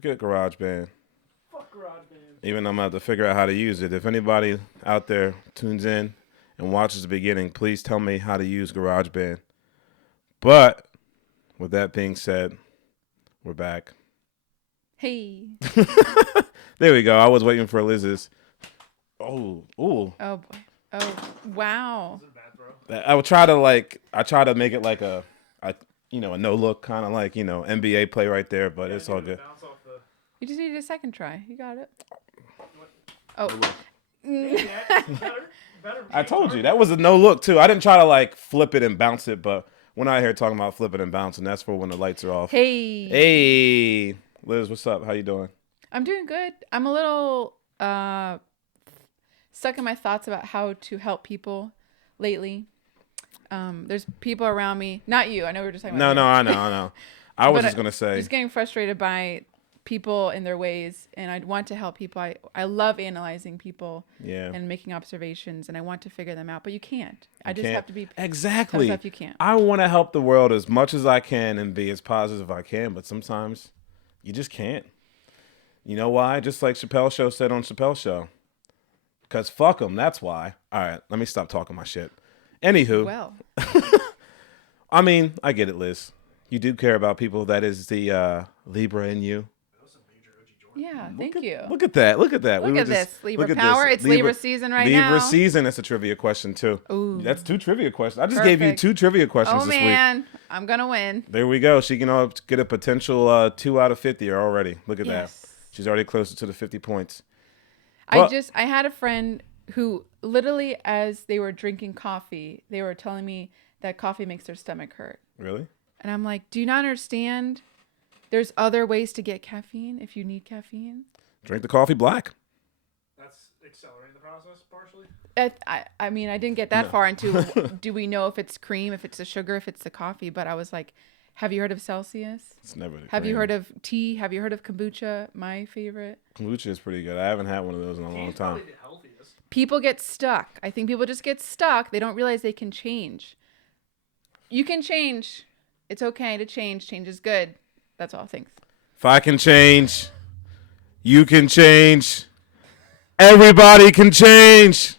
Good GarageBand. Fuck GarageBand. Even though I'm about to figure out how to use it. If anybody out there tunes in and watches the beginning, please tell me how to use GarageBand. But with that being said, we're back. Hey. There we go. I was waiting for Liz's. Oh, ooh. Oh boy. Oh wow. Is it bad, bro? I would try to make it like a no look kind of like NBA play right there, but it's all good. Bounce off the... You just needed a second try. You got it. What? Oh. Better I told you that was a no look too. I didn't try to like flip it and bounce it, but we're not here talking about flipping and bouncing. That's for when the lights are off. Hey. Hey, Liz, what's up? How you doing? I'm doing good. I'm a little stuck in my thoughts about how to help people lately. There's people around me, not you. I know we were just talking about No, I know. I was just gonna say, just getting frustrated by people and their ways, and I want to help people. I love analyzing people and making observations, and I want to figure them out, but you can't. I just have to be exactly. tough you can't. I want to help the world as much as I can and be as positive as I can, but sometimes you just can't. You know why? Just like Chappelle Show said on Chappelle Show. Because fuck them, that's why. All right, let me stop talking my shit. Anywho. Well. I mean, I get it, Liz. You do care about people. That is the Libra in you. Yeah, thank you. Look at that. Look at this. Libra power. It's Libra season right now. Libra season. It's a trivia question, too. Ooh. That's 2 trivia questions. I just gave you 2 trivia questions this week. Oh, man. I'm going to win. There we go. She can get a potential 2 out of 50 already. Look at that. She's already closer to the 50 points. I had a friend who literally, as they were drinking coffee, they were telling me that coffee makes their stomach hurt. Really? And I'm like, do you not understand? There's other ways to get caffeine if you need caffeine. Drink the coffee black. That's accelerating the process partially. I mean, I didn't get that far into do we know if it's cream, if it's the sugar, if it's the coffee, but I was like, have you heard of Celsius? It's never the Have cream. you heard of tea? Have you heard of kombucha? My favorite. Kombucha is pretty good. I haven't had one of those in a long Tea's time. probably the healthiest. People get stuck. I think people just get stuck. They don't realize they can change. You can change. It's okay to change. Change is good. That's all. Thanks. If I can change, you can change. Everybody can change.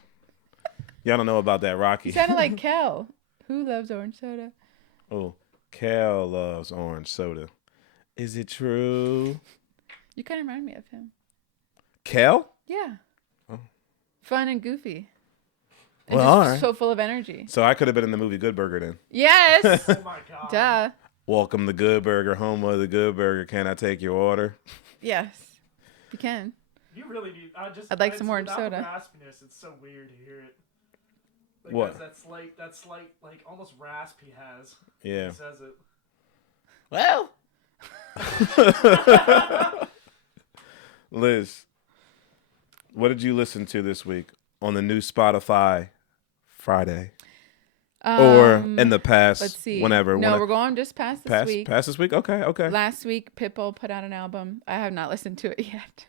Y'all don't know about that, Rocky. You sounded like Kel. Who loves orange soda? Oh, Cal loves orange soda. Is it true? You kind of remind me of him. Cal? Yeah. Oh. Fun and goofy. And Well, just all right. so full of energy. So I could have been in the movie Good Burger then. Yes. Oh my god. Duh. Welcome to Good Burger, home of the Good Burger. Can I take your order? Yes. You can. You really need. I'd like some orange without soda. The raspiness, it's so weird to hear it. Like What? That slight, like almost rasp he has. Yeah. He says it. Well. Liz, what did you listen to this week on the new Spotify Friday? Or in the past, Let's see. whenever. No, we're going just past this week. Past this week? Okay. Last week, Pitbull put out an album. I have not listened to it yet.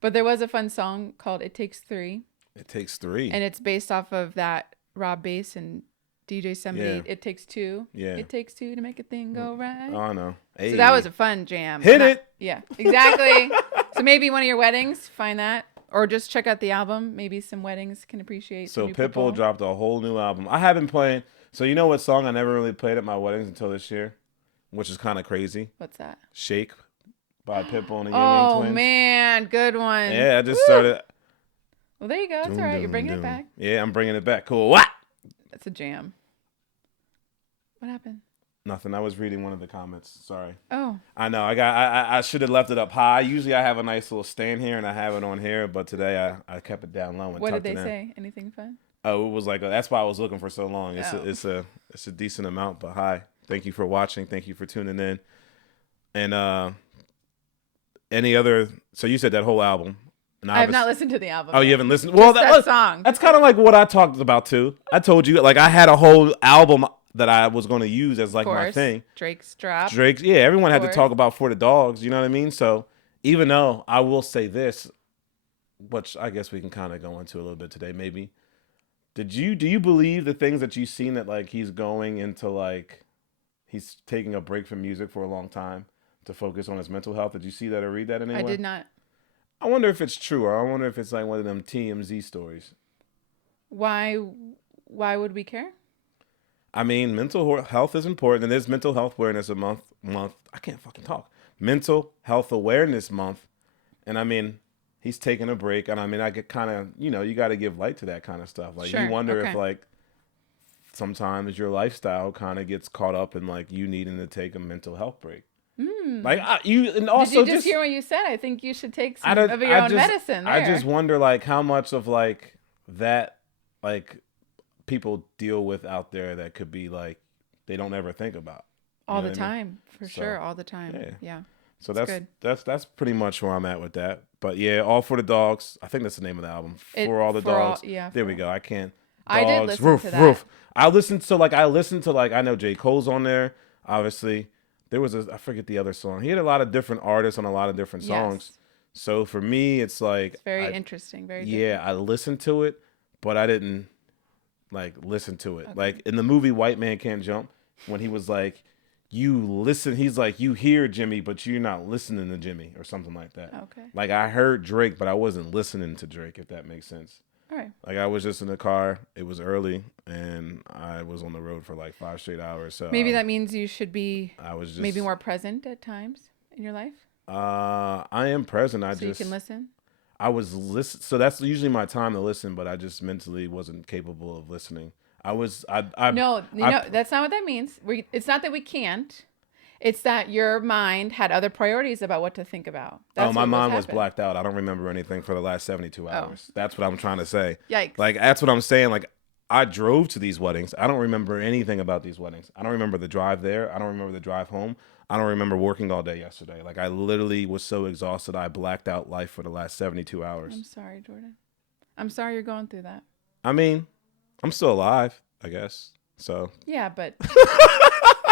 But there was a fun song called It Takes Three. It Takes Three. And it's based off of that Rob Bass and DJ 78. Yeah. It Takes Two. Yeah. It takes two to make a thing go right. Oh, no. Hey. So that was a fun jam. Hit it. Yeah, exactly. So maybe one of your weddings, find that. Or just check out the album. Maybe some weddings can appreciate. So new Pitbull dropped a whole new album. I haven't played. So you know what song I never really played at my weddings until this year? Which is kind of crazy. What's that? Shake by Pitbull and the Ying Yang Twins. Oh, man. Good one. Yeah, I just started. Well, there you go. It's all right. You're bringing it back. Yeah, I'm bringing it back. Cool. What? That's a jam. What happened? Nothing. I was reading one of the comments. Sorry. Oh. I know. I should have left it up high. Usually I have a nice little stand here and I have it on here, but today I kept it down low and What did tucked they it in. say? Anything fun? Oh, it was like that's why I was looking for so long. Oh. It's a decent amount, but hi. Thank you for watching. Thank you for tuning in. And any other? So you said that whole album. And I have not listened to the album. Oh, yet. you haven't listened? Well, that song. That's kind of like what I talked about too. I told you, like I had a whole album that I was going to use as like my thing. Drake's drop. Yeah, everyone had to talk about For the Dogs. You know what I mean? So even though I will say this, which I guess we can kind of go into a little bit today, maybe. Do you believe the things that you've seen that like he's going into like he's taking a break from music for a long time to focus on his mental health. Did you see that or read that anywhere? I did not. I wonder if it's true, or I wonder if it's like one of them TMZ stories. Why would we care? I mean, mental health is important, and there's Mental Health Awareness Month. I can't fucking talk. Mental Health Awareness Month, and I mean, he's taking a break, and I mean, I get kind of, you got to give light to that kind of stuff. Like, sure. You wonder if like sometimes your lifestyle kind of gets caught up in like you needing to take a mental health break. Like and also did you just hear what you said? I think you should take some of your own medicine. There. I just wonder like how much of like that like people deal with out there that could be like they don't ever think about all the time. For sure, all the time. Yeah. So that's pretty much where I'm at with that. But yeah, All for the Dogs. I think that's the name of the album. For All the Dogs. There we go. I can't. Dogs, I did listen to that. Roof. I listened to I know J. Cole's on there, obviously. There was I forget the other song. He had a lot of different artists on a lot of different songs. Yes. So for me, it's like it's very interesting. Very different. Yeah, I listened to it, but I didn't like listen to it. Okay. Like in the movie White Man Can't Jump, when he was like, you listen, he's like, you hear Jimmy, but you're not listening to Jimmy or something like that. Okay. Like I heard Drake, but I wasn't listening to Drake, if that makes sense. All right. Like I was just in the car. It was early, and I was on the road for like 5 straight hours. So maybe that means you should be. Maybe more present at times in your life. I am present. You can listen. I was listen. So that's usually my time to listen, but I just mentally wasn't capable of listening. No, that's not what that means. It's not that we can't. It's that your mind had other priorities about what to think about. My mind was blacked out. I don't remember anything for the last 72 hours. Oh. That's what I'm trying to say. Yikes. Like, that's what I'm saying. Like, I drove to these weddings. I don't remember anything about these weddings. I don't remember the drive there. I don't remember the drive home. I don't remember working all day yesterday. Like, I literally was so exhausted, I blacked out life for the last 72 hours. I'm sorry, Jordan. I'm sorry you're going through that. I mean, I'm still alive, I guess. So. Yeah, but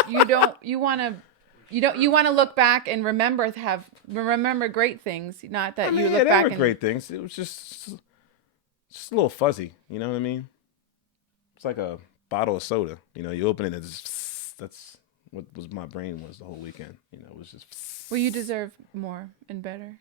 you want to look back and remember great things, not that you look back and great things. It was just a little fuzzy, you know what I mean? It's like a bottle of soda, you open it and that's what was my brain was the whole weekend, it was just. Well, you deserve more and better.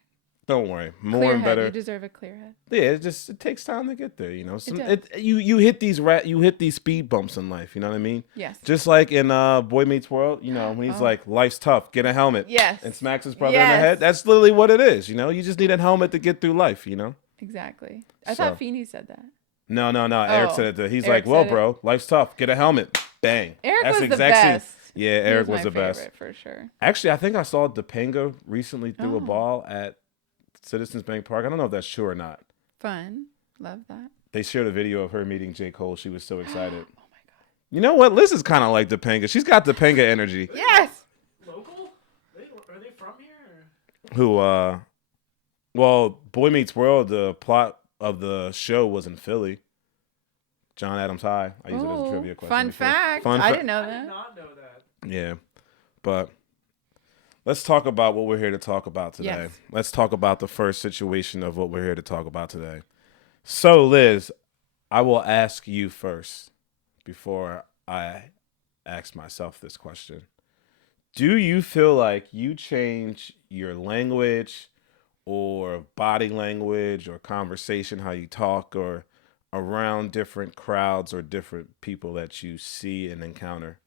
Don't worry, more clear and head. better. You deserve a clear head. Yeah, it takes time to get there, You hit these speed bumps in life, you know what I mean? Yes. Just like in Boy Meets World, when he's like, life's tough, get a helmet. Yes. And smacks his brother in the head. That's literally what it is, You just need a helmet to get through life, Exactly. I thought Feeney said that. No. Eric said it. He's like, well, bro, life's tough, get a helmet. Bang. Eric was the best. Yeah, Eric was the best. For sure. Actually, I think I saw Topanga recently threw a ball at Citizens Bank Park. I don't know if that's true or not. Fun. Love that. They shared a video of her meeting J. Cole. She was so excited. Oh my God. You know what? Liz is kind of like Topanga. She's got Topanga energy. Yes. Local? Are they from here? Who, well, Boy Meets World, the plot of the show was in Philly. John Adams High. I use it as a trivia question. Fun fact. I didn't know that. I did not know that. Yeah. But let's talk about what we're here to talk about today. Yes. Let's talk about the first situation of what we're here to talk about today. So, Liz, I will ask you first before I ask myself this question. Do you feel like you change your language or body language or conversation, how you talk, or around different crowds or different people that you see and encounter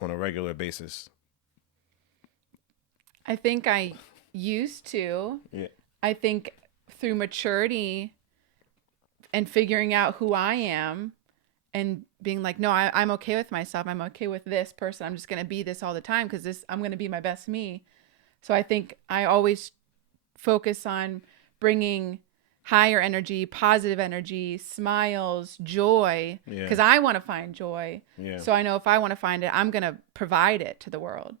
on a regular basis? I think I used to. Yeah. I think through maturity and figuring out who I am and being like, no, I'm okay with myself. I'm okay with this person. I'm just going to be this all the time because I'm going to be my best me. So I think I always focus on bringing higher energy, positive energy, smiles, joy, because I want to find joy. Yeah. So I know if I want to find it, I'm going to provide it to the world,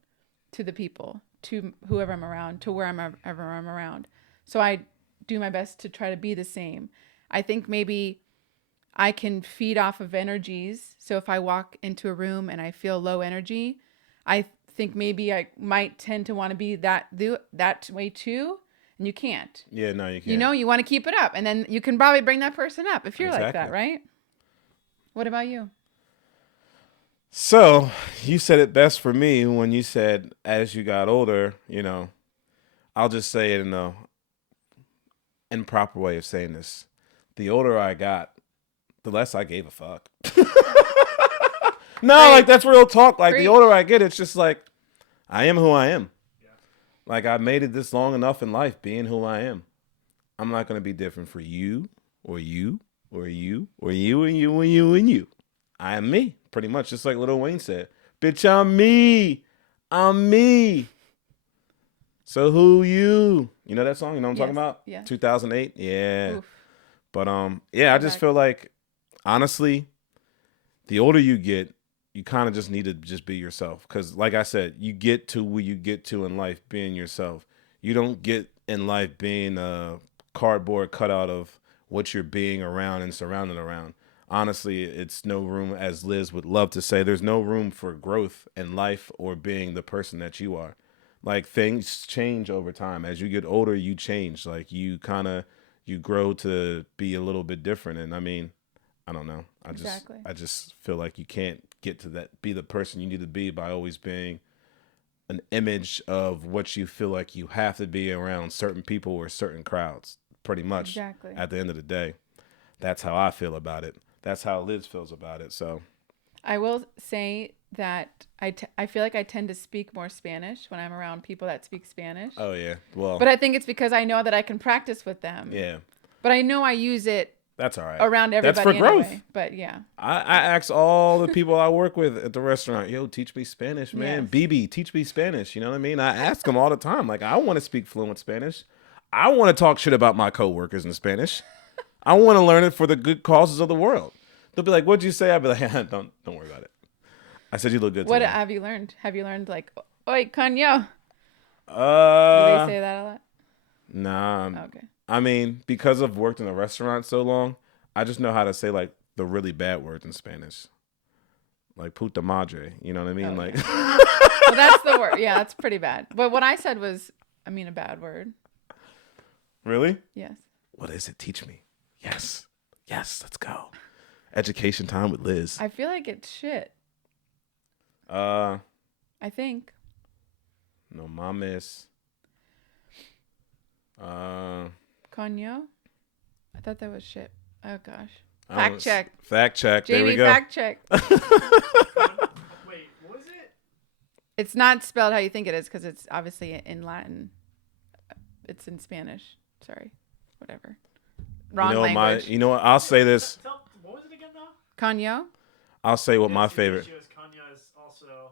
to the people, to whoever I'm around, to wherever I'm around. So I do my best to try to be the same. I think maybe I can feed off of energies. So if I walk into a room and I feel low energy, I think maybe I might tend to want to be that way too. And you can't. Yeah, no, you can't. You want to keep it up. And then you can probably bring that person up if you're like that, right? What about you? So you said it best for me when you said, as you got older, I'll just say it in the improper way of saying this. The older I got, the less I gave a fuck. No, Preach. like that's real talk. Like the Preach. older I get, it's just like I am who I am. Yeah. Like I've made it this long enough in life being who I am. I'm not gonna be different for you or you or you or you and you and you and you. I am me, pretty much, just like Lil Wayne said. Bitch, I'm me. I'm me. So who you? You know that song? You know what I'm talking Yes. about? Yeah. 2008. Yeah. Oof. But yeah, I just Back. feel like honestly, the older you get, you kind of just need to just be yourself. Because, like I said, you get to where you get to in life being yourself. You don't get in life being a cardboard cutout of what you're being around and surrounded around. Honestly, it's no room, as Liz would love to say, there's no room for growth in life or being the person that you are. Like things change over time. As you get older, you change. Like you grow to be a little bit different. And I mean, I don't know. Exactly. I just feel like you can't get to that be the person you need to be by always being an image of what you feel like you have to be around certain people or certain crowds. Pretty much. Exactly. At the end of the day, that's how I feel about it. That's how Liz feels about it. So I will say that I feel like I tend to speak more Spanish when I'm around people that speak Spanish. oh yeah, well, But I think it's because I know that I can practice with them. yeah, But I know I use it that's all right. around That's everybody for growth. anyway. But yeah. I ask all the people I work with at the restaurant, yo, teach me Spanish, man. Yes. BB, teach me Spanish. You know what I mean? I ask them all the time. Like, I want to speak fluent Spanish. I want to talk shit about my coworkers in Spanish. I want to learn it for the good causes of the world. They'll be like, "What'd you say?" I'll be like, "Don't worry about it." I said you look good What today. have you learned? Have you learned like, oi, coño? Do Uh, they say that a lot? nah. Okay. I mean, because I've worked in a restaurant so long, I just know how to say like the really bad words in Spanish, like puta madre. You know what I mean? Oh, Like, Well, that's the word. Yeah, that's pretty bad. But what I said was, I mean, a bad word. really? Yes. What is it? Teach me. Yes. Yes, let's go. Education time with Liz. I feel like it's shit. Uh, I think. no mames. Coño? I thought that was shit. Oh, gosh. I Fact don't- check. Fact check. There we Jamie, go. fact check. Wait, what was it? It's not spelled how you think it is because it's obviously in Latin. It's in Spanish. Sorry. Whatever. Wrong language. You know what? I'll say this. What was it again, though? Coño? I'll say what Yeah, my see, the favorite. issue is Kanye is also.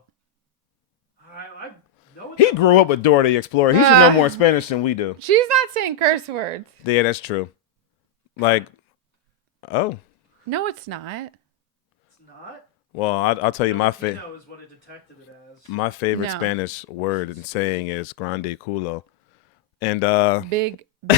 I know what He that- grew up with Dora the Explorer. He should know more Spanish than we do. She's not saying curse words. Yeah, that's true. Like, oh, No, it's not. It's not. well, I'll tell you my favorite. Filipino is what it detected it as. My favorite No. Spanish word and saying is grande culo. And Big. Big.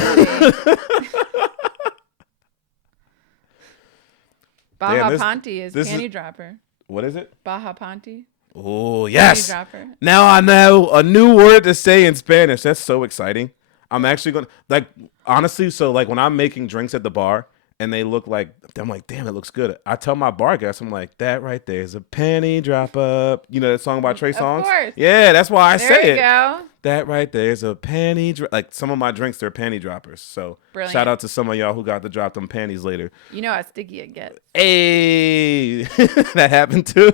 Baja Damn, this- Ponte is this is- panty dropper. what is it? Baja Ponte. Oh, Panty yes. dropper. Now I know a new word to say in Spanish. That's so exciting. I'm actually going to, like, honestly, so, like, when I'm making drinks at the bar and they look like, I'm like, damn, it looks good. I tell my bar guests, I'm like, that right there is a penny drop up. You know that song by Trey Songz? course. Yeah, that's why I There say you it. go. That right there is a panty drop. Like, some of my drinks, they're panty droppers. So, Brilliant. shout out to some of y'all who got to drop them panties later. You know how sticky it gets. Hey, that happened too.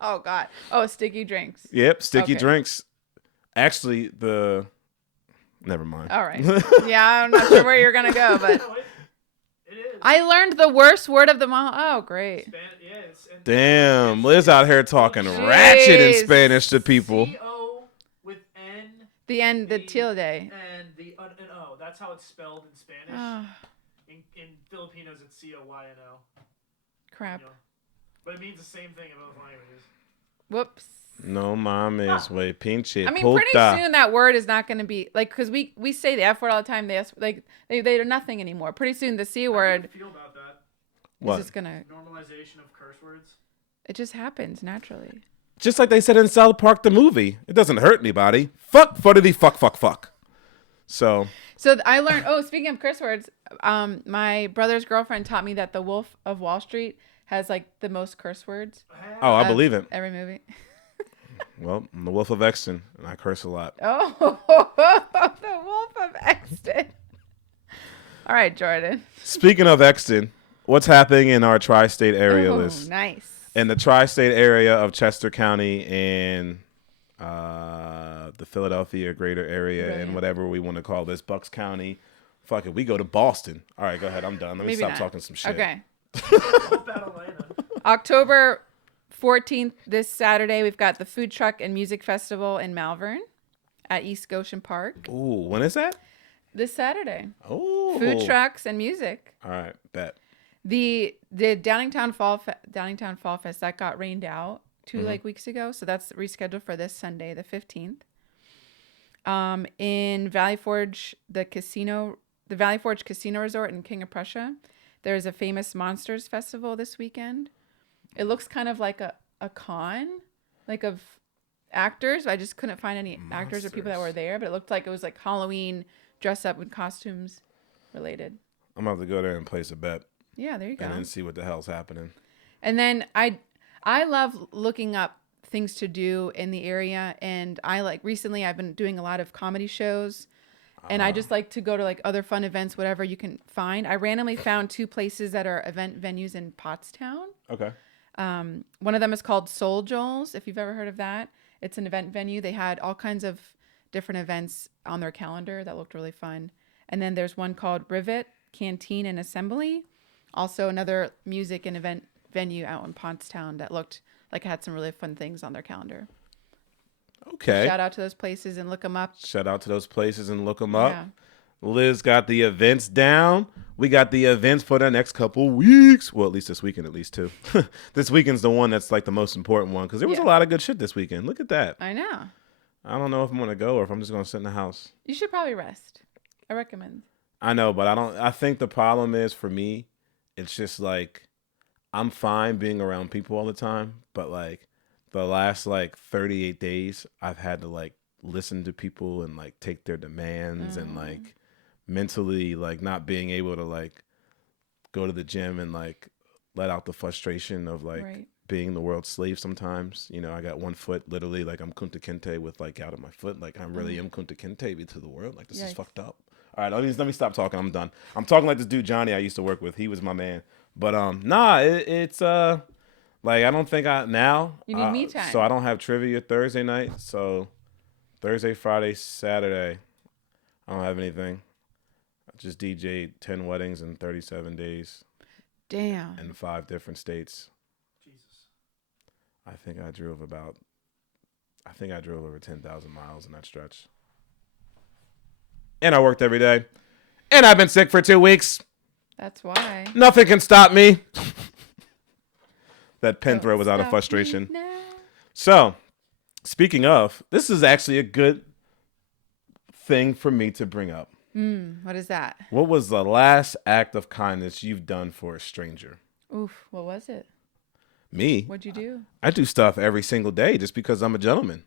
Oh, God. Oh, sticky drinks. Yep, sticky Okay. drinks. Actually, never mind. All right. Yeah, I'm not sure where you're going to go, but No, it is. I learned the worst word of them all. Oh, great. Yeah, and Damn, Liz out here talking ratchet in Jeez. Spanish to people. C-O with N The end, the The- tilde. and the an O. That's how it's spelled in Spanish. Oh, In Filipinos, it's C-O-Y-N-O. crap. You know. But it means the same thing in both languages. Whoops. No mames, way pinche I mean, puta. pretty soon that word is not going to be like, because we say the F word all the time. They're nothing anymore. Pretty soon the C How word do you feel about that? What? is just going to, Normalization of curse words? it just happens naturally. Just like they said in South Park the movie, it doesn't hurt anybody. Fuck, fuddity, fuck. So, So I learned, speaking of curse words, my brother's girlfriend taught me that the Wolf of Wall Street has like the most curse words. Oh, I of believe it. Every movie. Well, I'm the Wolf of Exton, and I curse a lot. Oh, the Wolf of Exton. All right, Jordan. Speaking of Exton, what's happening in our tri-state area Oh, list? nice. In the tri-state area of Chester County and the Philadelphia greater area Brilliant. and whatever we want to call this, Bucks County. Fuck it, we go to Boston. All right, go ahead. I'm done. Let me Maybe stop not. talking some shit. Okay. Hope Atlanta. October 14th, this Saturday, we've got the Food Truck and Music Festival in Malvern at East Goshen Park. Ooh, when is that? This Saturday. Oh, Food trucks and music. All right, bet. The Downingtown Fall Fest that got rained out 2 weeks ago, so that's rescheduled for this Sunday, the 15th. In Valley Forge, the Valley Forge Casino Resort in King of Prussia, there's a famous Monsters Festival this weekend. It looks kind of like a con, like of actors. I just couldn't find any actors or people that were there, but it looked like it was like Halloween dress up with costumes related. I'm about to go there and place a bet Yeah, there you go. and then see what the hell's happening. And then I love looking up things to do in the area, and recently I've been doing a lot of comedy shows, and I just like to go to like other fun events, whatever you can find. I randomly found 2 places that are event venues in Pottstown. Okay. One of them is called Soul Joel's, if you've ever heard of that. It's an event venue. They had all kinds of different events on their calendar that looked really fun. And then there's one called Rivet Canteen and Assembly, also another music and event venue out in Pottstown that looked like it had some really fun things on their calendar. Okay. Shout out to those places and look them up. Shout out to those places and look them Yeah. up. Liz got the events down. We got the events for the next couple weeks. Well, at least this weekend, at least 2. This weekend's the one that's like the most important one because there was a lot of good shit this weekend. Look at that. I know. I don't know if I'm going to go or if I'm just going to sit in the house. You should probably rest. I recommend. I know, but I think the problem is for me, it's just like I'm fine being around people all the time, but like the last like 38 days, I've had to like listen to people and like take their demands and like mentally like not being able to like go to the gym and like let out the frustration of like being the world's slave sometimes. You know, I got one foot literally like I'm Kunta Kinte with like out of my foot. Like I really am Kunta Kinte to the world. Like this is fucked up. All right, let me stop talking. I'm done. I'm talking like this dude Johnny I used to work with. He was my man. But it's like I don't think You need me time. So I don't have trivia Thursday night. So Thursday, Friday, Saturday, I don't have anything. I just DJ'd 10 weddings in 37 days. Damn. In 5 different states. Jesus. I think I drove over 10,000 miles in that stretch. And I worked every day. And I've been sick for 2 weeks. That's why. Nothing can stop me. That pen throw was out of frustration. So, speaking of, this is actually a good thing for me to bring up. What is that? What was the last act of kindness you've done for a stranger? Oof, what was it? Me? What'd you do? I do stuff every single day just because I'm a gentleman.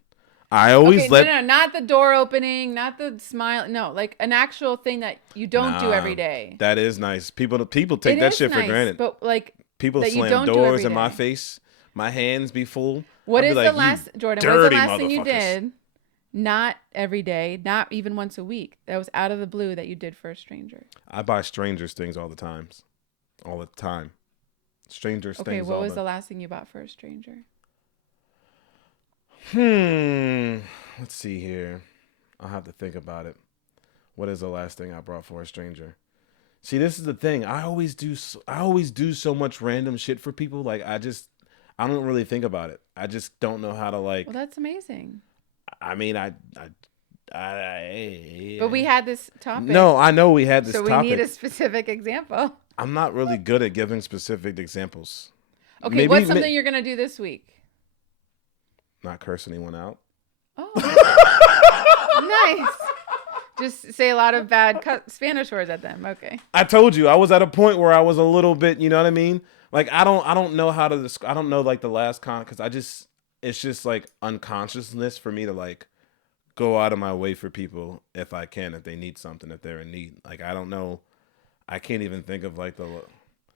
I always No, not the door opening, not the smile. No, like an actual thing that you don't do every day. That is nice. People take that shit for granted. But like people that you slam don't do doors every in my day. face. My hands be full. What I'll is be the like, last, "You Jordan? What's the dirty last thing you motherfuckers." did? Not every day, not even once a week. That was out of the blue that you did for a stranger. I buy strangers things all the time. Strangers Okay, things. what was the last thing you bought for a stranger? Let's see here. I'll have to think about it. What is the last thing I brought for a stranger? See, this is the thing. I always do so much random shit for people. Like I don't really think about it. I just don't know how to like. Well, that's amazing. I mean, But we had this topic. No, I know we had this so topic. we need a specific example. I'm not really good at giving specific examples. Okay, what's something you're gonna do this week? Not curse anyone out. Oh, nice. Just say a lot of bad Spanish words at them. Okay. I told you I was at a point where I was a little bit, you know what I mean? Like I don't know how to I don't know like the last because it's just like unconsciousness for me to like go out of my way for people if I can, if they need something, if they're in need. Like I don't know, I can't even think of like the.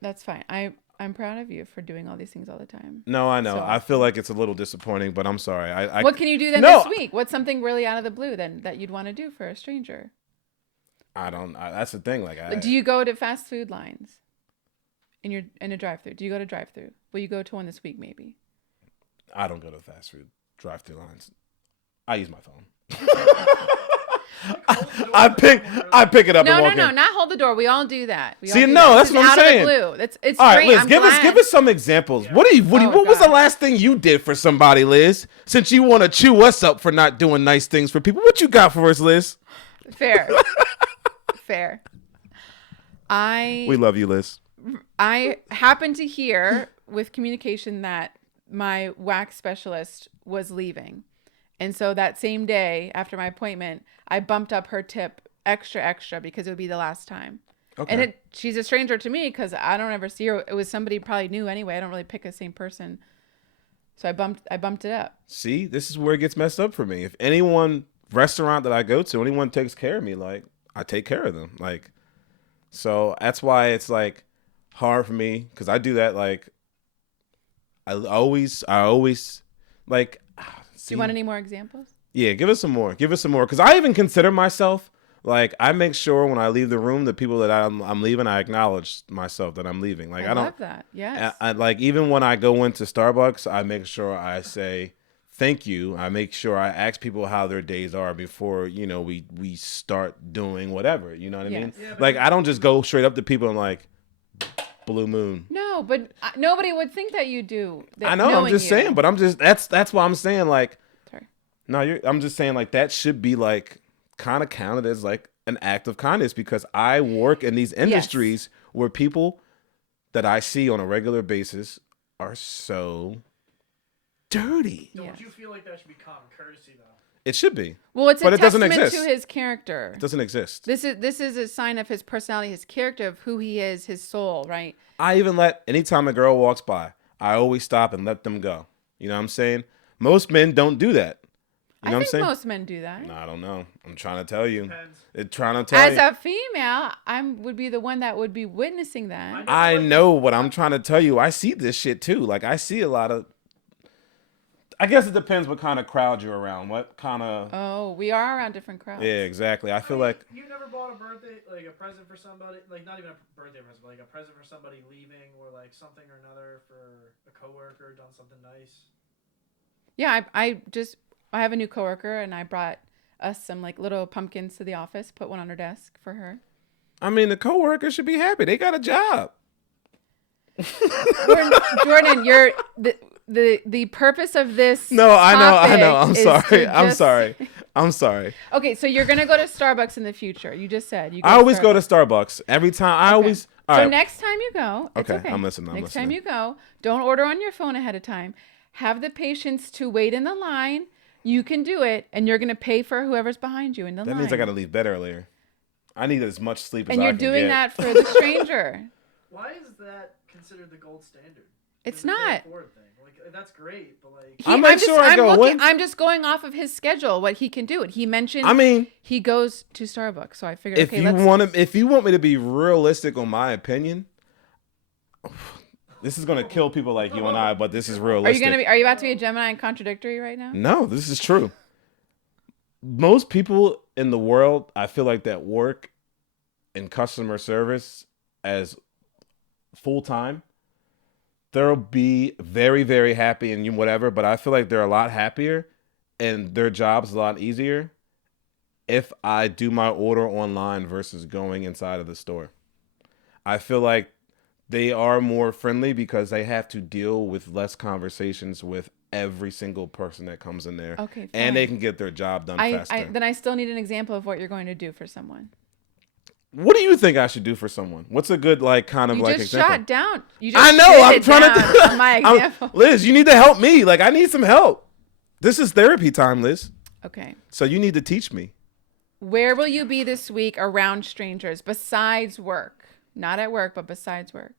That's fine. I I'm proud of you for doing all these things all the time. No, I know. So I feel like it's a little disappointing, but I'm sorry. What can you do then No, this week? What's something really out of the blue then that you'd want to do for a stranger? That's the thing. Like, Do you go to fast food lines in a drive-through? Do you go to drive-through? Will you go to one this week maybe? I don't go to fast food drive-through lines. I use my phone. I pick it up and walk in. No, not hold the door. We all do that. We all See, do no, that. that's This what is I'm out saying. Of the blue. It's All right, great. Liz, I'm give glad. us some examples. Yeah. What was the last thing you did for somebody, Liz? Since you want to chew us up for not doing nice things for people, what you got for us, Liz? Fair. Fair. We love you, Liz. I happened to hear with communication that my wax specialist was leaving. And so that same day after my appointment, I bumped up her tip extra because it would be the last time. Okay. And she's a stranger to me because I don't ever see her. It was somebody probably new anyway. I don't really pick the same person. So I bumped it up. See, this is where it gets messed up for me. If anyone restaurant that I go to, anyone takes care of me, like I take care of them. Like, so that's why it's like hard for me because I do that. Like, I always like. Do you want any more examples? Yeah, give us some more. Because I even consider myself, like, I make sure when I leave the room, the people that I'm leaving, I acknowledge myself that I'm leaving. Like, I don't love that. Yes. I like, even when I go into Starbucks, I make sure I say thank you. I make sure I ask people how their days are before, we start doing whatever. You know what I mean? Yes. Yeah, Like, I don't just go straight up to people and like, blue moon. No, but nobody would think that you do. I know. I'm just saying, but that's why I'm saying, like, Sorry. no, I'm just saying, like, that should be like kind of counted as like an act of kindness because I work in these industries where people that I see on a regular basis are so dirty. Don't Yes. you feel like that should be common courtesy though? It should be. Well, it's But a it doesn't testament exist. to his character. It doesn't exist. This is a sign of his personality, his character, of who he is, his soul, right? I even anytime a girl walks by, I always stop and let them go. You know what I'm saying? Most men don't do that. You know what I'm think saying? most men do that. No, I don't know. I'm trying to tell you. Depends. As a female, would be the one that would be witnessing that. I know what I'm trying to tell you. I see this shit too. Like, I see a lot of. I guess it depends what kind of crowd you're around. What kind of. Oh, we are around different crowds. Yeah, exactly. I feel like. You never bought a birthday, like a present for somebody, like not even a birthday present, but like a present for somebody leaving or like something or another for a coworker, done something nice. Yeah, I have a new coworker and I brought us some like little pumpkins to the office, put one on her desk for her. I mean, the coworker should be happy. They got a job. Jordan, you're the purpose of this. No, I know. topic I'm is sorry. to I'm just- sorry. I'm sorry. Okay, so you're gonna go to Starbucks in the future. You just said you. I always go to Starbucks every time. I always. All So right. next time you go, it's Okay, okay. I'm listening, Next time you go, don't order on your phone ahead of time. Have the patience to wait in the line. You can do it, and you're gonna pay for whoever's behind you in the line. That means I got to leave bed earlier. I need as much sleep as And I you're can doing get. that for the stranger. Why is that considered the gold standard? It's The pay not. it forward thing. Like that's great, but like I make sure I go when- I'm just going off of his schedule, what he can do. He mentioned. I mean, he goes to Starbucks, so I figured. if okay, you let's. if you want me to be realistic on my opinion, this is gonna kill people like you and I, but this is Are realistic. Are you about to be a Gemini and contradictory right now? No, this is true. Most people in the world, I feel like, that work in customer service as full time, they'll be very, very happy and whatever. But I feel like they're a lot happier and their job's a lot easier if I do my order online versus going inside of the store. I feel like they are more friendly because they have to deal with less conversations with every single person that comes in there. Okay, fine. And they can get their job done faster. Then I still need an example of what you're going to do for someone. What do you think I should do for someone? What's a good kind of You just example? shot down. You just I know. shit I'm it trying down to. on my example. Liz, you need to help me. Like, I need some help. This is therapy time, Liz. Okay. So you need to teach me. Where will you be this week around strangers besides work? Not at work, but besides work.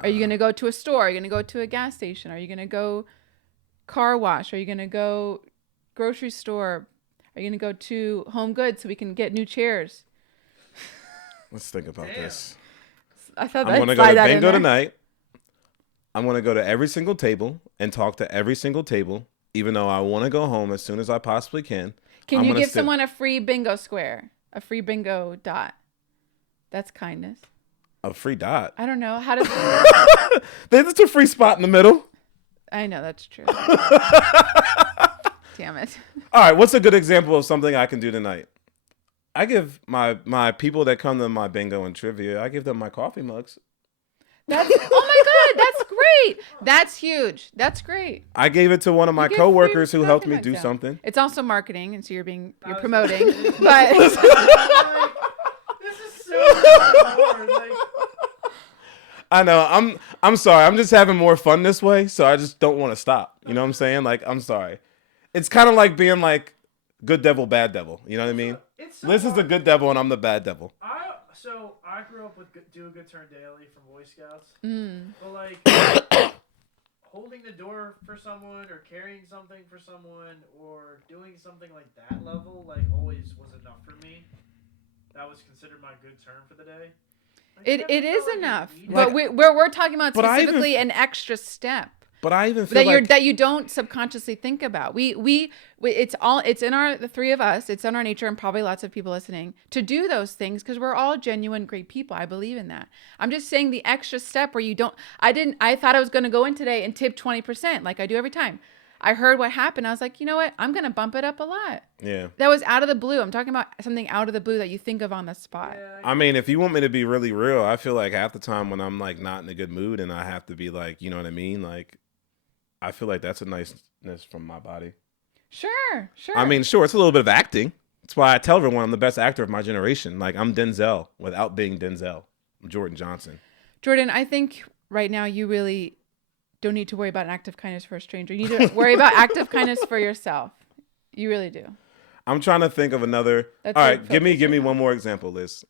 Are you going to go to a store? Are you going to go to a gas station? Are you going to go car wash? Are you going to go grocery store? Are you going to go to Home Goods so we can get new chairs? Let's think about Damn. this. I thought I'm I'd going to go slide to that in bingo there. tonight. I'm going to go to every single table and talk to every single table, even though I want to go home as soon as I possibly can. Can I'm you gonna give sit- someone a free bingo square? A free bingo dot? That's kindness. a free dot? I don't know. How does There's a free spot in the middle. I know that's true. Damn it. All right, what's a good example of something I can do tonight? I give my people that come to my bingo and trivia, I give them my coffee mugs. That's oh my god, that's great. That's huge. That's great. I gave it to one of my You get coworkers free who helped coffee me mugs do now. something. It's also marketing, and so you're was- promoting. This is But so hard. Like, I know. I'm sorry. I'm just having more fun this way, so I just don't want to stop. You know what I'm saying? Like, I'm sorry. It's kind of like being like good devil, bad devil. You know what I mean? it's so Liz is the hard. good devil, and I'm the bad devil. I grew up with Do a Good Turn Daily from Boy Scouts. mm, But like holding the door for someone or carrying something for someone or doing something like that level like always was enough for me. That was considered my good turn for the day. Like, I it never is felt like enough. I needed But it. we're talking about But I even- specifically an extra step. But I even feel That you don't subconsciously think about. It's in the three of us. It's in our nature, and probably lots of people listening to do those things because we're all genuine, great people. I believe in that. I'm just saying the extra step where you don't. I thought I was going to go in today and tip 20% like I do every time. I heard what happened. I was like, you know what? I'm going to bump it up a lot. Yeah. That was out of the blue. I'm talking about something out of the blue that you think of on the spot. Yeah, I mean, if you want me to be really real, I feel like half the time when I'm like not in a good mood and I have to be like, you know what I mean? Like, I feel like that's a niceness from my body. Sure. I mean, sure, it's a little bit of acting. That's why I tell everyone I'm the best actor of my generation. Like, I'm Denzel without being Denzel. I'm Jordan Johnson. Jordan, I think right now you really don't need to worry about an act of kindness for a stranger. You need to worry about active kindness for yourself. You really do. I'm trying to think of another. That's All your right, give me focus right one now. more example, Liz,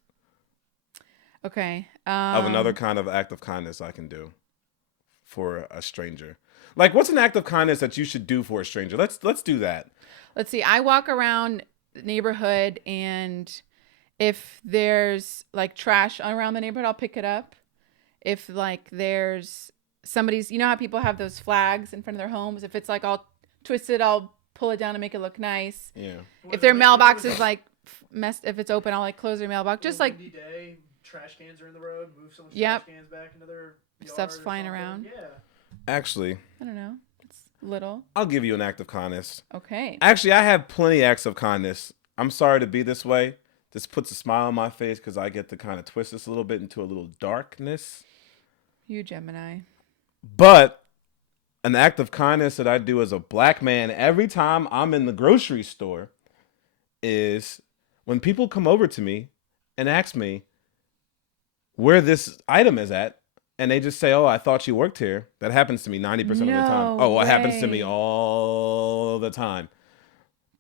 Okay. of another kind of act of kindness I can do for a stranger. Like, what's an act of kindness that you should do for a stranger? Let's do that. Let's see. I walk around the neighborhood, and if there's like trash around the neighborhood, I'll pick it up. If like there's somebody's, you know how people have those flags in front of their homes? If it's like all twisted, I'll pull it down to make it look nice. Yeah. If their mailbox is like messed, if it's open, I'll like close their mailbox. Just like windy day, trash cans are in the road. Move someone's Yep. trash cans back into their yard Stuff's or flying something. around. Yeah. Actually, I don't know. It's little. I'll give you an act of kindness. Okay. Actually, I have plenty acts of kindness. I'm sorry to be this way. This puts a smile on my face because I get to kind of twist this a little bit into a little darkness. You Gemini. But an act of kindness that I do as a black man every time I'm in the grocery store is when people come over to me and ask me where this item is at, and they just say, "Oh, I thought you worked here." That happens to me 90% of the time. No Oh, it happens to me way. all the time.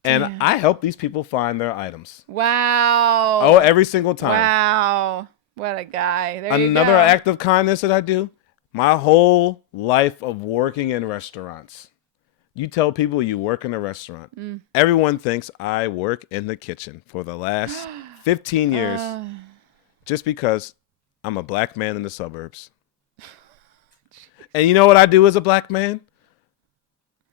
And Damn. I help these people find their items. Wow. Oh, every single time. Wow. What a guy. There Another you go. act of kindness that I do, my whole life of working in restaurants. You tell people you work in a restaurant. Mm. Everyone thinks I work in the kitchen for the last 15 years just because I'm a black man in the suburbs. And you know what I do as a black man?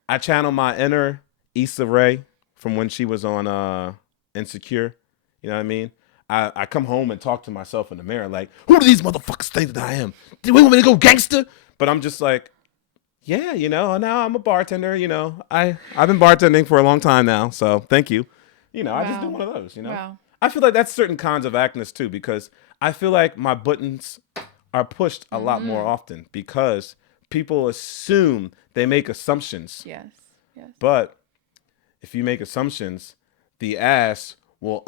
I channel my inner Issa Rae from when she was on Insecure. You know what I mean? I come home and talk to myself in the mirror like, who do these motherfuckers think that I am? Do we want me to go gangster? But I'm just like, yeah, you know, now I'm a bartender, you know. I've been bartending for a long time now, so thank you. You know, I just do Wow. one of those, you know. Wow. I feel like that's certain kinds of actness too, because I feel like my buttons are pushed a lot more often because people assume they make assumptions. Yes. Yes. But if you make assumptions, the ass will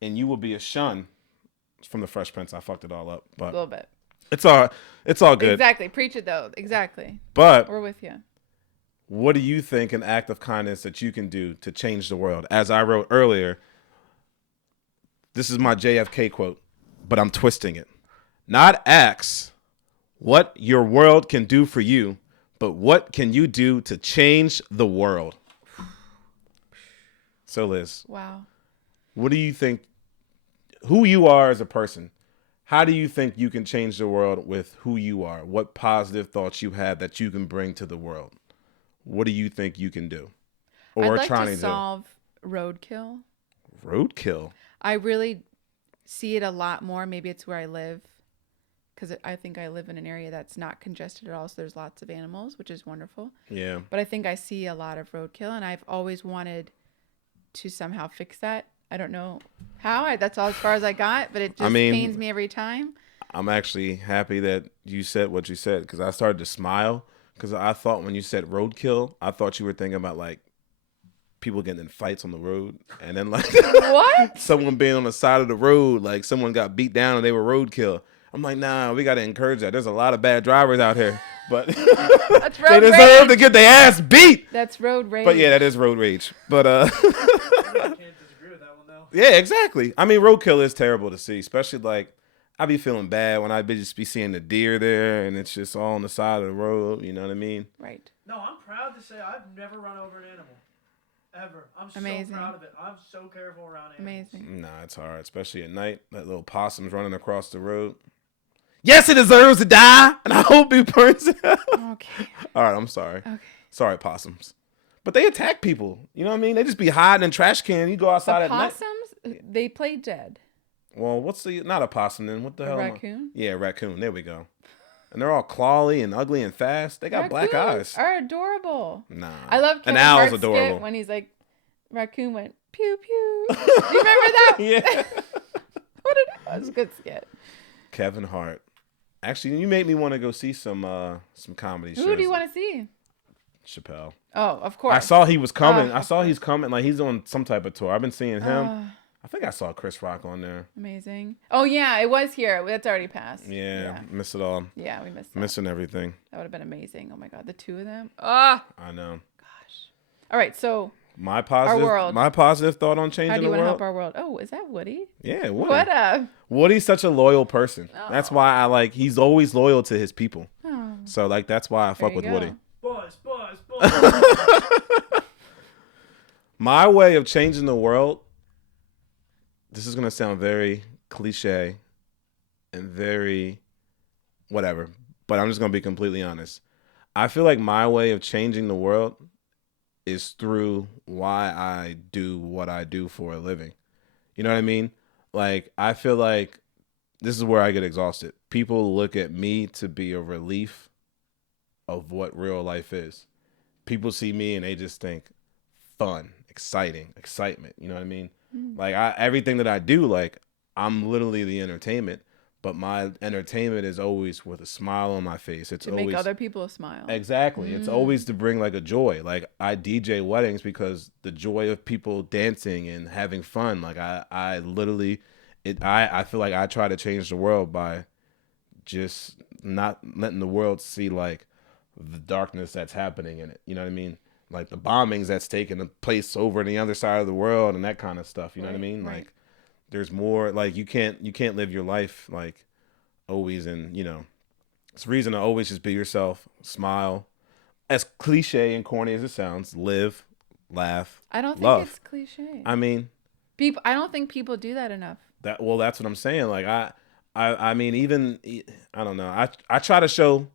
and you will be a shun. It's from the Fresh Prince. I fucked it all up, A but little bit. it's all good. Exactly. Preach it though. Exactly. But We're with you. what do you think an act of kindness that you can do to change the world? As I wrote earlier, this is my JFK quote, but I'm twisting it. Not acts what your world can do for you, but what can you do to change the world? So Liz, Wow. what do you think, who you are as a person? How do you think you can change the world with who you are? What positive thoughts you have that you can bring to the world? What do you think you can do? Or I'd like trying to to solve roadkill. do? Roadkill. I really see it a lot more. Maybe it's where I live, because I think I live in an area that's not congested at all. So there's lots of animals, which is wonderful. Yeah. But I think I see a lot of roadkill, and I've always wanted to somehow fix that. I don't know how. That's all as far as I got, but it just pains me every time. I'm actually happy that you said what you said, because I started to smile, because I thought when you said roadkill, I thought you were thinking about like people getting in fights on the road, and then like What? someone being on the side of the road, like someone got beat down and they were roadkill. I'm like, nah, we got to encourage that. There's a lot of bad drivers out here, but That's they road deserve rage. to get their ass beat. That's road rage. But yeah, that is road rage. But I can't disagree with that one though. yeah, exactly. I mean, roadkill is terrible to see, especially like I be feeling bad when I just be seeing the deer there and it's just all on the side of the road. You know what I mean? Right. No, I'm proud to say I've never run over an animal. Ever. I'm Amazing. so proud of it. I'm so careful around animals. Amazing. Nah, it's hard, especially at night. That little possum's running across the road. Yes, it deserves to die, and I hope it burns it out. Okay. All right, I'm sorry. Okay. Sorry, possums. But they attack people. You know what I mean? They just be hiding in trash can. You go outside at night. Opossums, they play dead. Well, what's the not a possum then? What the hell? Raccoon? Yeah, raccoon. There we go. And they're all clawy and ugly and fast. They got black Raccoons eyes. are adorable. Nah. I love an Kevin owl's Hart's adorable. skit when he's like, raccoon went pew pew. Do you remember that? Yeah. That was a good skit. Kevin Hart. Actually, you made me want to go see some comedy shows. Who do you want to see? Chappelle. Oh, of course. I saw he was coming. Oh, I saw he's coming. Like he's on some type of tour. I've been seeing him. Oh, I think I saw Chris Rock on there. amazing. Oh yeah, it was here. That's already passed. Yeah, miss it all. Yeah, we missed that. Missing everything. That would have been amazing. Oh my god, the two of them. Ah. I know. Gosh. All right, so My positive, world. my positive thought on changing how do the you want to world. help our world? Oh, is that Woody? Yeah, Woody. What up? Woody's such a loyal person. Oh. That's why I like. He's always loyal to his people. Oh, So like that's why I there fuck you with go. Woody. Buzz, buzz, buzz. My way of changing the world. This is gonna sound very cliche and very whatever, but I'm just gonna be completely honest. I feel like my way of changing the world is through why I do what I do for a living. You know what I mean? Like, I feel like this is where I get exhausted. People look at me to be a relief of what real life is. People see me and they just think fun, exciting, excitement. You know what I mean? Like, everything that I do, like, I'm literally the entertainment, but my entertainment is always with a smile on my face. It's to always make other people smile. exactly. It's always to bring like a joy. Like I DJ weddings because the joy of people dancing and having fun. Like I literally, I feel like I try to change the world by just not letting the world see like the darkness that's happening in it. You know what I mean? Like the bombings that's taking place over on the other side of the world and that kind of stuff. You know what I mean? Right. Like there's more. Like you can't live your life like always in, you know. It's a reason to always just be yourself, smile. As cliche and corny as it sounds, live, laugh, I don't think love. it's cliche. I mean, I don't think people do that enough. that's what I'm saying. Like I mean, even I don't know. I try to show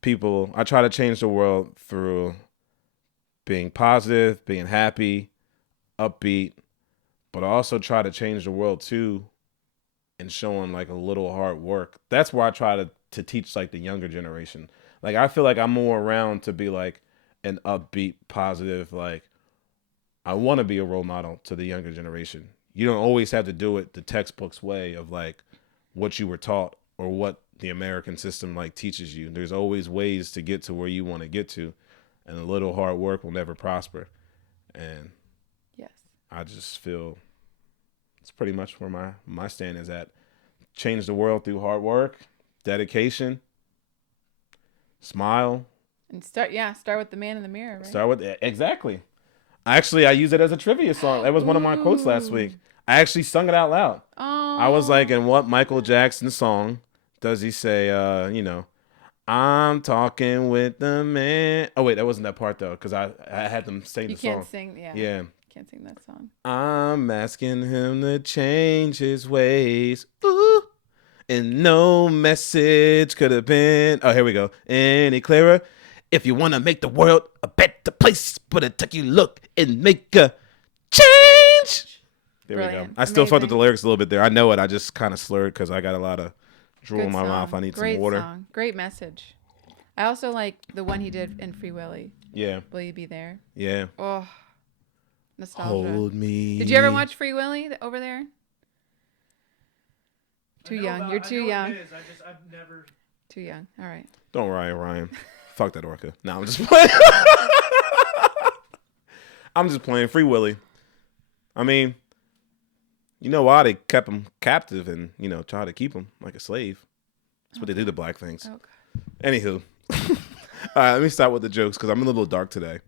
people. I try to change the world through being positive, being happy, upbeat, but I also try to change the world too, and showing like a little hard work. That's where I try to teach like the younger generation. Like I feel like I'm more around to be like an upbeat, positive, like I want to be a role model to the younger generation. You don't always have to do it the textbook's way of like what you were taught or what the American system like teaches you. There's always ways to get to where you want to get to, and a little hard work will never prosper. And Yes. I just feel it's pretty much where my stand is at. Change the world through hard work, dedication, smile. And start with the man in the mirror, right? Start with exactly. Actually, I use it as a trivia song. That was one of my quotes last week. I actually sung it out loud. Oh. I was like, in what Michael Jackson song does he say, you know, I'm talking with the man. Oh, wait, that wasn't that part, though, because I had them sing You the song. can't sing, yeah. Yeah. Can't sing that song. I'm asking him to change his ways. Ooh. And no message could have been. Oh, here we go. Any clearer? If you want to make the world a better place, but it take you look and make a change. There we go. Brilliant. I still fucked with Amazing. the lyrics a little bit there. I know it. I just kind of slurred because I got a lot of drool Good in my song. mouth. I need Great some water. Song. Great message. I also like the one he did in Free Willy. Yeah. Will You Be There? Yeah. Oh, nostalgia. Hold me. Did you ever watch Free Willy over there? Too I know young. about- You're I too know young. What it is. I've never. Too young. All right. Don't worry, Ryan. Fuck that orca. No, I'm just playing. I'm just playing Free Willy. I mean, you know why they kept him captive and, try to keep him like a slave. That's what they do to black things. Okay. Anywho. All right, let me start with the jokes because I'm a little dark today.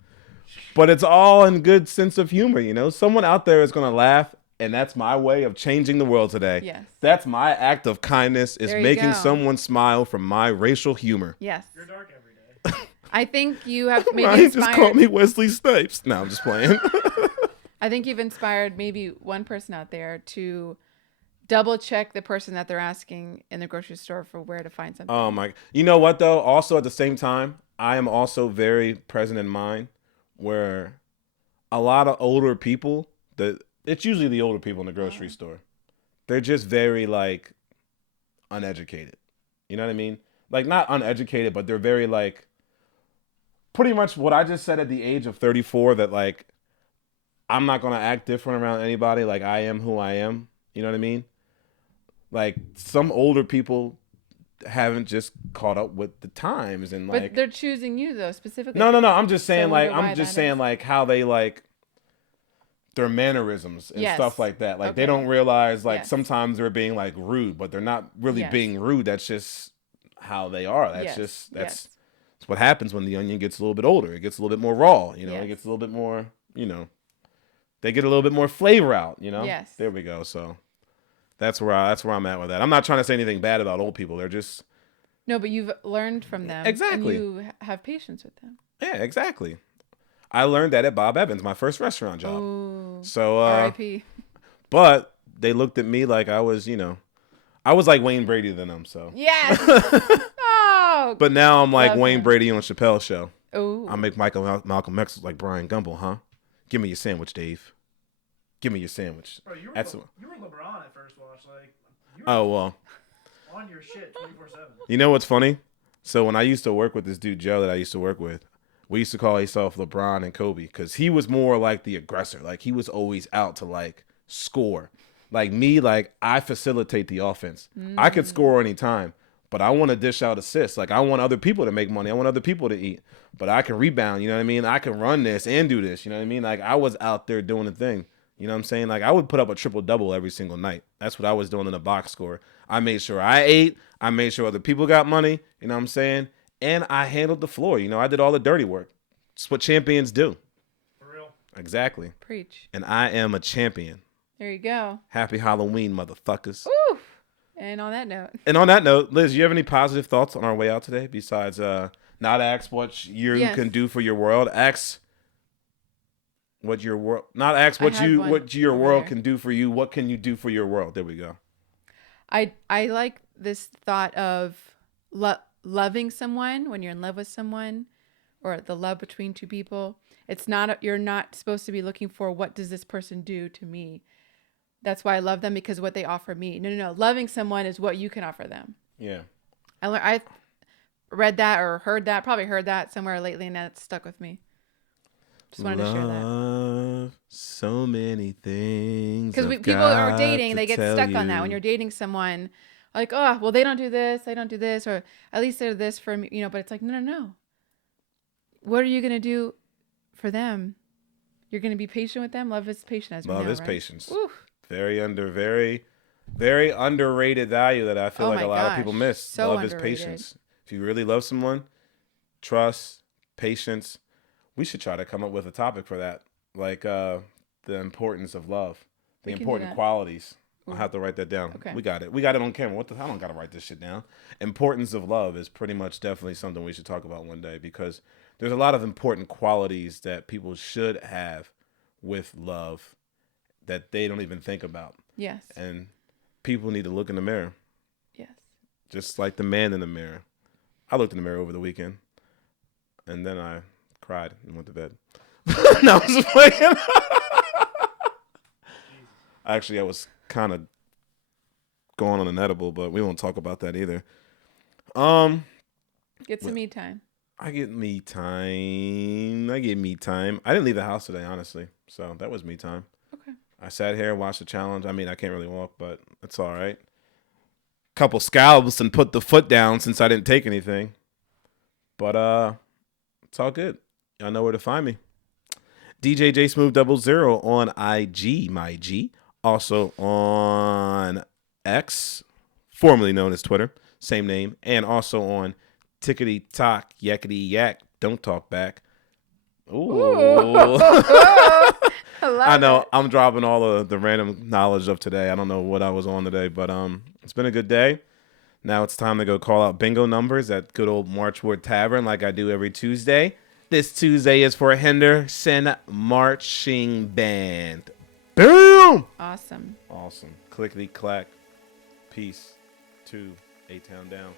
But it's all in good sense of humor, Someone out there is going to laugh, and that's my way of changing the world today. Yes. That's my act of kindness, is There you making go. someone smile from my racial humor. Yes. You're dark every day. I think you have maybe Ryan just called inspired. me Wesley Snipes. No, I'm just playing. I think you've inspired maybe one person out there to double check the person that they're asking in the grocery store for where to find something. Oh my! You know what though? Also at the same time, I am also very present in mind where a lot of older people, it's usually the older people in the grocery store. They're just very like uneducated. You know what I mean? Like not uneducated, but they're very like pretty much what I just said at the age of 34 that like I'm not going to act different around anybody. Like I am who I am. You know what I mean? Like some older people haven't just caught up with the times and like. But they're choosing you though specifically. No. I'm just saying wonder like why I'm just that saying is. like how they like their mannerisms and Yes. stuff like that. Like they Okay. don't realize like Yes. sometimes they're being like rude, but they're not really Yes. being rude. That's just how they are. That's Yes. just Yes. that's what happens when the onion gets a little bit older. It gets a little bit more raw. Yes. It gets a little bit more. They get a little bit more flavor out. Yes. There we go. So that's where I'm at with that. I'm not trying to say anything bad about old people. They're just No, but you've learned from them. Exactly. And you have patience with them. yeah, exactly. I learned that at Bob Evans, my first restaurant job. Oh. So R.I.P. but they looked at me like I was, I was like Wayne Brady to them. So Yes. Oh. but now I'm like Love Wayne him. Brady on Chappelle's show. Oh. I make Malcolm X look like Brian Gumble, huh? Give me your sandwich, Dave. Give me your sandwich. Bro, you were Excellent. you were LeBron at first watch. Like you were Oh well. on your shit 24/7. You know what's funny? So when I used to work with this dude Joe that I used to work with, we used to call ourselves LeBron and Kobe because he was more like the aggressor. Like he was always out to like score. Like me, like I facilitate the offense. I could score anytime, but I want to dish out assists. Like I want other people to make money. I want other people to eat. But I can rebound. You know what I mean? I can run this and do this. You know what I mean? Like I was out there doing the thing. You know what I'm saying? Like I would put up a triple double every single night. That's what I was doing in the box score. I made sure I ate. I made sure other people got money. You know what I'm saying? And I handled the floor. I did all the dirty work. It's what champions do. For real. Exactly. Preach. And I am a champion. There you go. Happy Halloween, motherfuckers. Ooh. And on that note. And on that note, Liz, you have any positive thoughts on our way out today besides not ask what you Yes. can do for your world? Ask what your world. Not ask I what had one your over world there. can do for you. What can you do for your world? There we go. I like this thought of loving someone when you're in love with someone, or the love between two people. It's not you're not supposed to be looking for what does this person do to me. That's why I love them, because what they offer me. No. Loving someone is what you can offer them. Yeah. I read that or heard that, probably heard that somewhere lately, and that stuck with me. Just wanted to share that. Love, so many things. Because I've people are got dating, to they get tell stuck on that. you. When you're dating someone, like, oh, well, they don't do this, or at least they're this for me, but it's like, no. What are you going to do for them? You're going to be patient with them? Love is patient, as we know, Love is right? patience. Woo. Very underrated value that I feel Oh like my a lot of gosh, people miss. so Love is underrated. patience. If you really love someone, trust, patience. We should try to come up with a topic for that, like the importance of love, the We can do important that. qualities. I'll Ooh. have to write that down. Okay. We got it. We got it on camera. I don't got to write this shit down. Importance of love is pretty much definitely something we should talk about one day, because there's a lot of important qualities that people should have with love that they don't even think about. Yes. And people need to look in the mirror. Yes. just like the man in the mirror. I looked in the mirror over the weekend, and then I cried and went to bed. No, I was playing. Actually, I was kind of going on an edible, but we won't talk about that either. Get some me time. I get me time. I didn't leave the house today, honestly, so that was me time. Okay. I sat here, watched the challenge. I mean, I can't really walk, but it's all right. Couple scalps and put the foot down since I didn't take anything. But it's all good. Y'all know where to find me. DJ J-Smoove 00 on IG, my G. Also on X, formerly known as Twitter, same name, and also on Tickety Tock, Yakety Yak, Don't Talk Back. Ooh. I know it. I'm dropping all of the random knowledge of today. I don't know what I was on today, but it's been a good day. Now it's time to go call out bingo numbers at good old Marchwood Tavern like I do every Tuesday. This Tuesday is for Henderson Marching Band. Boom! Awesome. Awesome. Clickety clack. Peace. 2 A-Town down.